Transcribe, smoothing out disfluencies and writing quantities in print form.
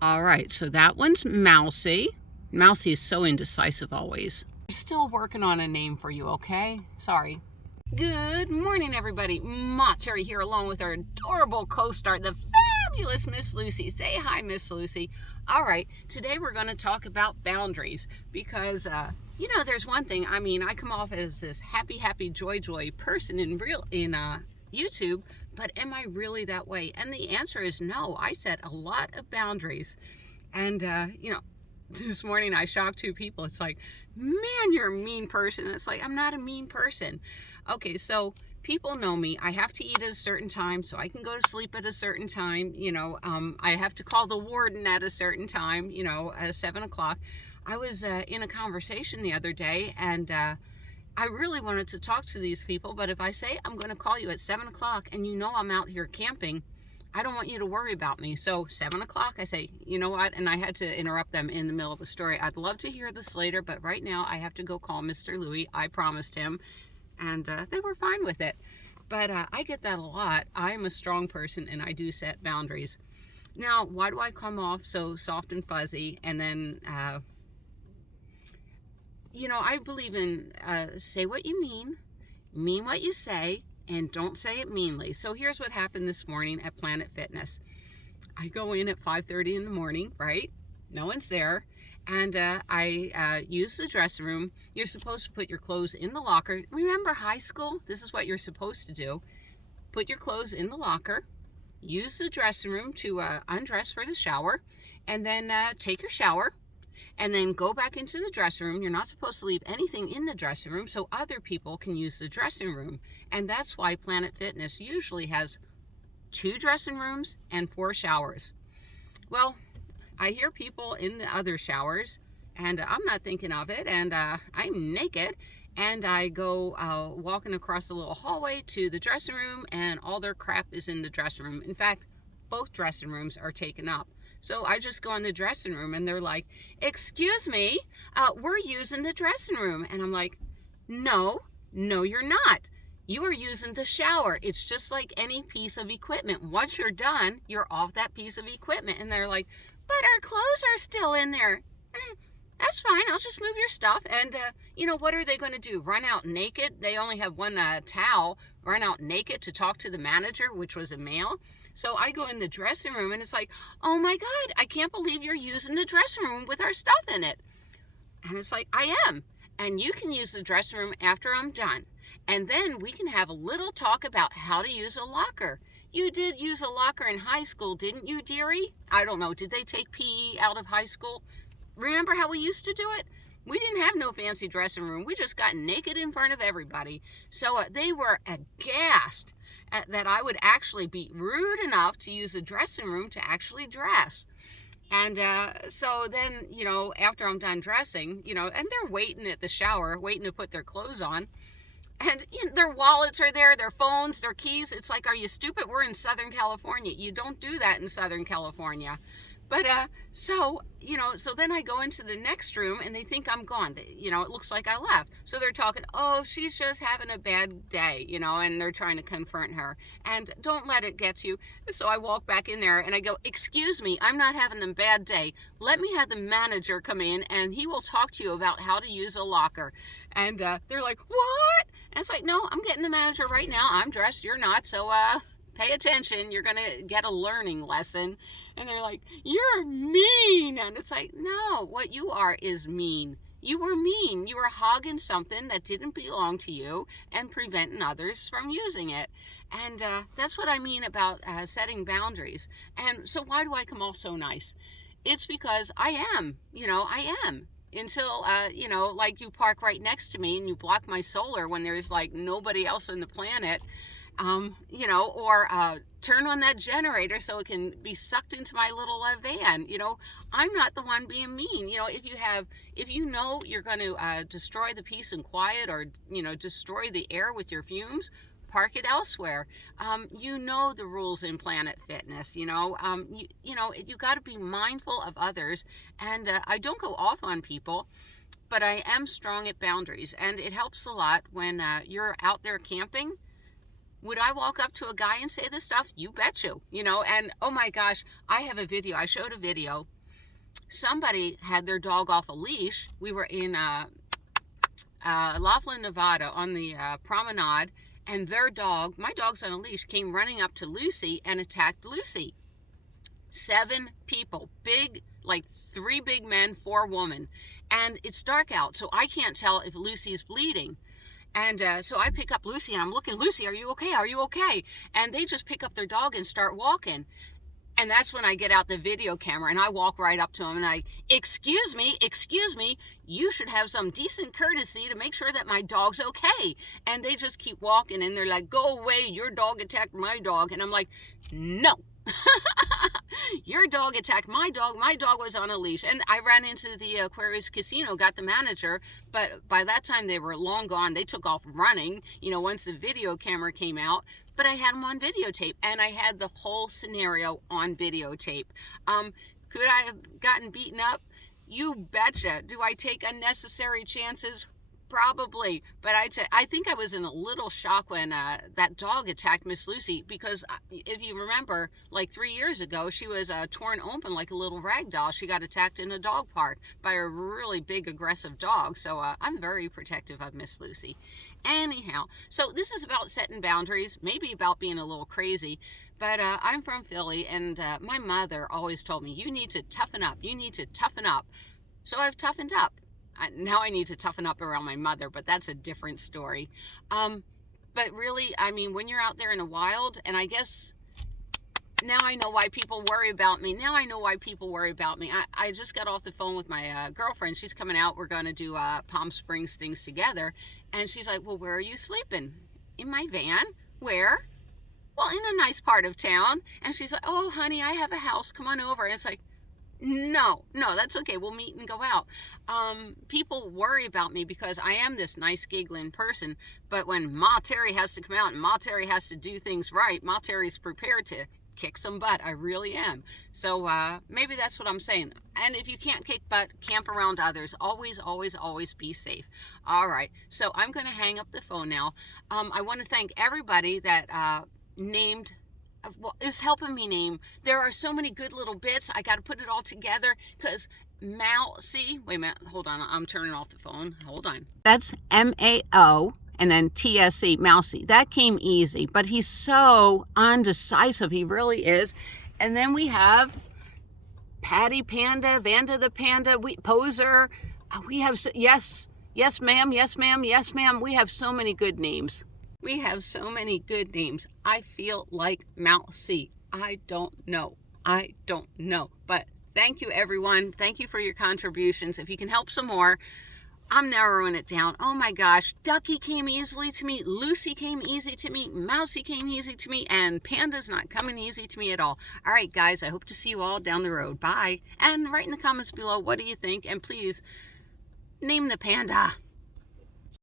All right, so that one's Mousy. Mousy is so indecisive always. Still working on a name for you, okay? Sorry. Good morning, everybody. Ma Cherry here along with our adorable co-star, the fabulous Miss Lucy. Say hi, Miss Lucy. All right, today we're going to talk about boundaries because, there's one thing. I mean, I come off as this happy, joy person in YouTube, but am I really that way? And the answer is no. I set a lot of boundaries. And, this morning I shocked two people. It's like, man, you're a mean person. And it's like, I'm not a mean person. Okay, so people know me. I have to eat at a certain time so I can go to sleep at a certain time. I have to call the warden at a certain time, at 7 o'clock. I was in a conversation the other day, and I really wanted to talk to these people, but if I say I'm going to call you at 7 o'clock and I'm out here camping, I don't want you to worry about me. So 7 o'clock, I say, you know what? And I had to interrupt them in the middle of a story. I'd love to hear this later, but right now I have to go call Mr. Louie. I promised him, and they were fine with it. But I get that a lot. I'm a strong person, and I do set boundaries. Now, why do I come off so soft and fuzzy? And then, I believe in say what you mean what you say, and don't say it meanly. So here's what happened this morning at Planet Fitness. I go in at 5:30 in the morning, right? No one's there. And I use the dressing room. You're supposed to put your clothes in the locker. Remember high school? This is what you're supposed to do. Put your clothes in the locker. Use the dressing room to undress for the shower. And then take your shower. And then go back into the dressing room. You're not supposed to leave anything in the dressing room so other people can use the dressing room. And that's why Planet Fitness usually has 2 dressing rooms and 4 showers. Well, I hear people in the other showers, and I'm not thinking of it, and I'm naked, and I go walking across the little hallway to the dressing room, and all their crap is in the dressing room. In fact, both dressing rooms are taken up. So I just go in the dressing room, and they're like, excuse me, we're using the dressing room. And I'm like, no, you're not. You are using the shower. It's just like any piece of equipment. Once you're done, you're off that piece of equipment. And they're like, but our clothes are still in there. That's fine. I'll just move your stuff. And, what are they going to do? Run out naked? They only have one towel. Run out naked to talk to the manager, which was a male. So I go in the dressing room, and it's like, oh my God, I can't believe you're using the dressing room with our stuff in it. And it's like, I am. And you can use the dressing room after I'm done. And then we can have a little talk about how to use a locker. You did use a locker in high school, didn't you, dearie? I don't know. Did they take PE out of high school? Remember how we used to do it? We didn't have no fancy dressing room. We just got naked in front of everybody. So they were aghast that I would actually be rude enough to use the dressing room to actually dress. And so then, after I'm done dressing, and they're waiting at the shower, waiting to put their clothes on. And their wallets are there, their phones, their keys. It's like, are you stupid? We're in Southern California. You don't do that in Southern California. But so then I go into the next room, and they think I'm gone. It looks like I left. So they're talking, oh, she's just having a bad day, and they're trying to confront her. And don't let it get you. So I walk back in there, and I go, excuse me, I'm not having a bad day. Let me have the manager come in, and he will talk to you about how to use a locker. And they're like, what? And it's like, no, I'm getting the manager right now. I'm dressed, you're not, so pay attention. You're going to get a learning lesson. And they're like, you're mean. And it's like, no, what you are is mean. You were mean. You were hogging something that didn't belong to you and preventing others from using it. And that's what I mean about setting boundaries. And so why do I come off so nice? It's because I am. Until, like you park right next to me and you block my solar when there's like nobody else on the planet. Or turn on that generator so it can be sucked into my little van. I'm not the one being mean. If you're going to destroy the peace and quiet, or, destroy the air with your fumes, park it elsewhere. The rules in Planet Fitness. You got to be mindful of others. And I don't go off on people, but I am strong at boundaries. And it helps a lot when you're out there camping. Would I walk up to a guy and say this stuff? You bet you, you know. And oh my gosh, I have a video. I showed a video. Somebody had their dog off a leash. We were in Laughlin, Nevada on the promenade, and their dog, my dog's on a leash, came running up to Lucy and attacked Lucy. 7 people, big, like 3 big men, 4 women, and it's dark out, so I can't tell if Lucy's bleeding. And so I pick up Lucy and I'm looking, Lucy, are you okay? Are you okay? And they just pick up their dog and start walking. And that's when I get out the video camera and I walk right up to him and excuse me, you should have some decent courtesy to make sure that my dog's okay. And they just keep walking and they're like, go away, your dog attacked my dog. And I'm like, no. Your dog attacked my dog was on a leash. And I ran into the Aquarius Casino, got the manager, but by that time they were long gone. They took off running, you know, once the video camera came out. But I had them on videotape, and I had the whole scenario on videotape. Could I have gotten beaten up? You betcha. Do I take unnecessary chances? Probably, but I think I was in a little shock when that dog attacked Miss Lucy, because if you remember, like 3 years ago, she was torn open like a little rag doll. She got attacked in a dog park by a really big aggressive dog, so I'm very protective of Miss Lucy. Anyhow, so this is about setting boundaries, maybe about being a little crazy, but I'm from Philly, and my mother always told me, you need to toughen up, so I've toughened up. Now I need to toughen up around my mother, but that's a different story. But really, I mean, when you're out there in the wild, and I guess now I know why people worry about me. I just got off the phone with my girlfriend. She's coming out. We're going to do Palm Springs things together. And she's like, well, where are you sleeping? In my van. Where? Well, in a nice part of town. And she's like, oh, honey, I have a house. Come on over. And it's like, no, that's okay. We'll meet and go out. People worry about me because I am this nice giggling person, but when Ma Terry has to come out and Ma Terry has to do things right, Ma Terry's prepared to kick some butt. I really am. So maybe that's what I'm saying. And if you can't kick butt, camp around others. Always, always, always be safe. All right. So I'm going to hang up the phone now. I want to thank everybody that is helping me name. There are so many good little bits. I got to put it all together because Mousy, wait a minute, hold on, I'm turning off the phone, hold on. That's M-A-O and then T-S-E, Mousy. That came easy, but he's so undecisive, he really is. And then we have Patty Panda, Vanda the Panda, Poser. We have, yes ma'am, we have so many good names. I feel like Mousy. I don't know. But thank you, everyone. Thank you for your contributions. If you can help some more, I'm narrowing it down. Oh my gosh. Ducky came easily to me. Lucy came easy to me. Mousy came easy to me. And Panda's not coming easy to me at all. All right, guys. I hope to see you all down the road. Bye. And write in the comments below, what do you think? And please, name the panda.